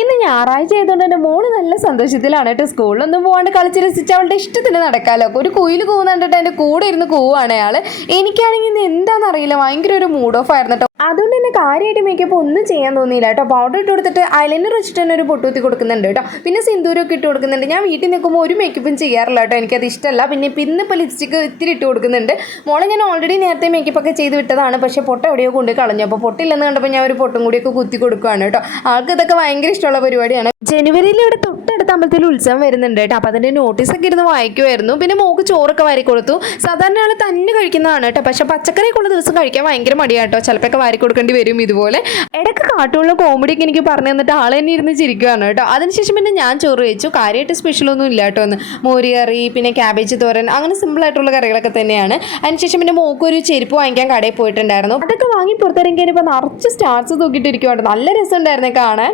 ഇന്ന് ഞായറാഴ്ച ആയതുകൊണ്ട് തന്നെ മോള് നല്ല സന്തോഷത്തിലാണ് കേട്ടോ. സ്കൂളിലൊന്നും പോകാണ്ട് കളിച്ച് രസിച്ച് അവളുടെ ഇഷ്ടത്തിന് നടക്കാമല്ലോ. ഒരു കുയിൽ കൂവുന്നുണ്ടിട്ട് എൻ്റെ കൂടെ ഇരുന്ന് കൂവാണ് അയാൾ. എനിക്കാണെങ്കിൽ ഇന്ന് എന്താണെന്നറിയില്ല, ഭയങ്കര ഒരു മൂഡ് ഓഫ് ആയിരുന്നു കേട്ടോ. അതുകൊണ്ട് തന്നെ കാര്യമായിട്ട് മേക്കപ്പ് ഒന്നും ചെയ്യാൻ തോന്നിയില്ല കേട്ടോ. പൗഡർ ഇട്ട് കൊടുത്തിട്ട് ഐലൈനർ വെച്ചിട്ട് തന്നെ ഒരു പൊട്ടുകുത്തി കൊടുക്കുന്നുണ്ട് കേട്ടോ. പിന്നെ സിന്ദൂരമൊക്കെ ഇട്ട് കൊടുക്കുന്നുണ്ട്. ഞാൻ വീട്ടിൽ നിൽക്കുമ്പോൾ ഒരു മേക്കപ്പും ചെയ്യാറില്ല കേട്ടോ, എനിക്കത് ഇഷ്ടമല്ല. പിന്നെ ഇന്നിപ്പോൾ ലിപ്സ്റ്റിക്ക് ഇത്തിരി ഇട്ട് കൊടുക്കുന്നുണ്ട്. മോളെ ഞാൻ ഓൾറെഡി നേരത്തെ മേക്കപ്പൊക്കെ ചെയ്ത് വിട്ടതാണ്, പക്ഷേ പൊട്ട എവിടെയോ കൊണ്ട് കളഞ്ഞു. അപ്പോൾ പൊട്ടില്ലെന്ന് കണ്ടപ്പോൾ ഞാൻ ഒരു പൊട്ടും കൂടിയൊക്കെ കുത്തി കൊടുക്കുകയാണ് കേട്ടോ. ആൾക്ക് ഇതൊക്കെ ഭയങ്കര ഇഷ്ടമുള്ള പരിപാടിയാണ്. ജനുവരിയിൽ ഇവിടെ തൊട്ടടുത്ത അമ്പലത്തിൽ ഉത്സവം വരുന്നുണ്ട് കേട്ടോ. അപ്പോൾ അതിൻ്റെ നോട്ടീസൊക്കെ ഇരുന്ന് വായിക്കുമായിരുന്നു. പിന്നെ മോൾക്ക് ചോറൊക്കെ വാരി കൊടുത്തു. സാധാരണ ആൾ തന്നെ കഴിക്കുന്നതാണ് കേട്ടോ, പക്ഷേ പച്ചക്കറിയൊക്കെ ഉള്ള ദിവസം കഴിക്കാൻ ഭയങ്കര മടിയാട്ടോ. ചിലപ്പോൾ വാരി കൊടുക്കേണ്ടി വരും ഇതുപോലെ. ഇടയ്ക്ക് കാട്ടുള്ള കോമഡിയൊക്കെ എനിക്ക് പറഞ്ഞു തന്നിട്ട് ആൾ തന്നെ ഇരുന്ന് ചിരിക്കുകയാണ് കേട്ടോ. അതിനുശേഷം പിന്നെ ഞാൻ ചോറ് കഴിച്ചു. കാര്യമായിട്ട് സ്പെഷ്യലൊന്നും ഇല്ല കേട്ടോ. ഒന്ന് മോര് കറി, പിന്നെ ക്യാബേജ് തോരൻ, അങ്ങനെ സിമ്പിളായിട്ടുള്ള കറികളൊക്കെ തന്നെയാണ്. അതിനുശേഷം പിന്നെ മോക്കൊരു ചെരുപ്പ് വാങ്ങിക്കാൻ കടയിൽ പോയിട്ടുണ്ടായിരുന്നു. അതൊക്കെ വാങ്ങി പുറത്തിറങ്ങിയപ്പോൾ നിറച്ച് സ്റ്റാർസ് തൂക്കിയിട്ടിരിക്കുവാണ്. നല്ല രസമുണ്ടായിരുന്നേ കാണാൻ.